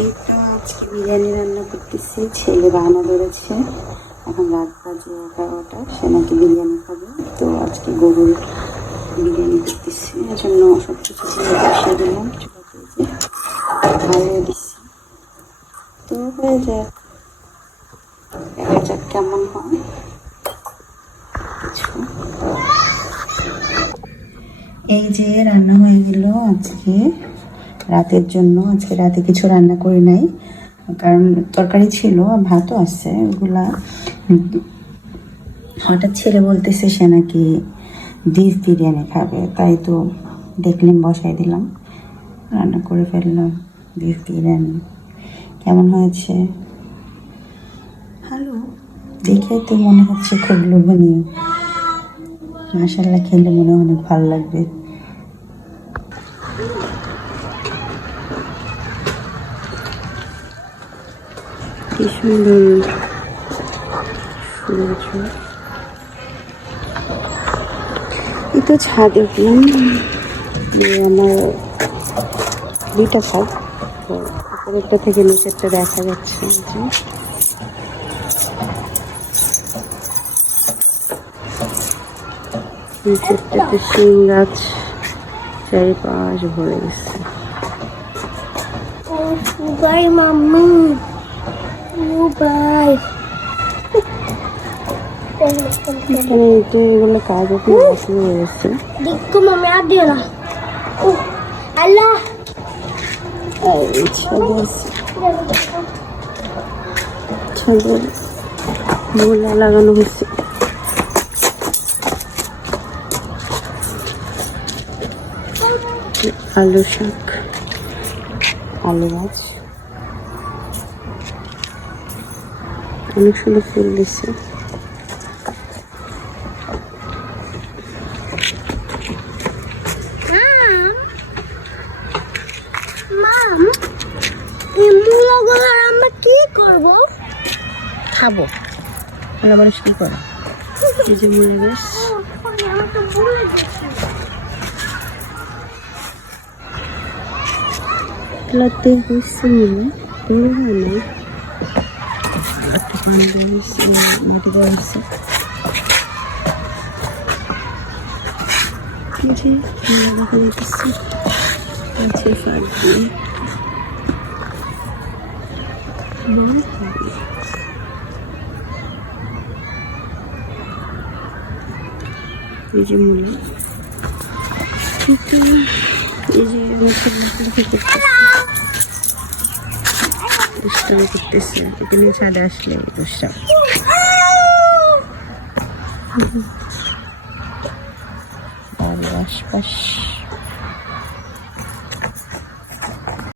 এই তো আজকে বিরিয়ানি রান্না করতেছি। ছেলে বায়না ধরেছে, এখন রাত বাজে 11টা, সে নাকি বিরিয়ানি খাবে। তো আজকে গরুর বিরিয়ানি করতেছি, এজন্য সব কিছু বসিয়ে দিলাম, ভালো দিচ্ছি। তো হয়ে যাক, দেখা যাক কেমন হয় কিছু। এই যে রান্না হয়ে গেল আজকে রাতের জন্য। আজকে রাতে কিছু রান্না করি নাই, কারণ তরকারি ছিল, ভাতও আছে। ওগুলা হঠাৎ ছেলে বলতেছে সে নাকি ডিশ বিরিয়ানি খাবে, তাই তো দেখলাম বসাই দিলাম, রান্না করে ফেললাম ডিশ বিরিয়ানি। কেমন হয়েছে? ভালো, দেখে তো মনে হচ্ছে খুব লোভনীয়। মাশাআল্লাহ, খেলে মনে অনেক ভালো লাগবে। কি সুন্দর সূর্য। এই তো ছাদে উঠলাম, আমার দুইটা ছাদ, তো উপরেরটা থেকে নিচেরটা দেখা যাচ্ছে। নিচেরটাতে শিম গাছ চারিপাশ ভরে গেছে। এগুলো কাজ শুরু হয়েছে। মূলা লাগানো হয়েছে। আলু শাক, আলু গাছ, অনেক সুন্দর ফুল দিচ্ছে। আমরা কি করবো? খাবো। মূলা মানুষ কি করে? এই যে মূলা গাছ, লাতে হয়েছে মূলা, এগুলো মনে একটা পানি দেওয়া হয়েছে, মাটি দেওয়া হয়েছে। এই যে মূলা দেখা যাচ্ছে গাছের ফাঁক দিয়ে। এই যে মূলা, এই যে দুষ্টামি করতেছে, এখানে ছাদে আসলে দুষ্টা আশপাশ।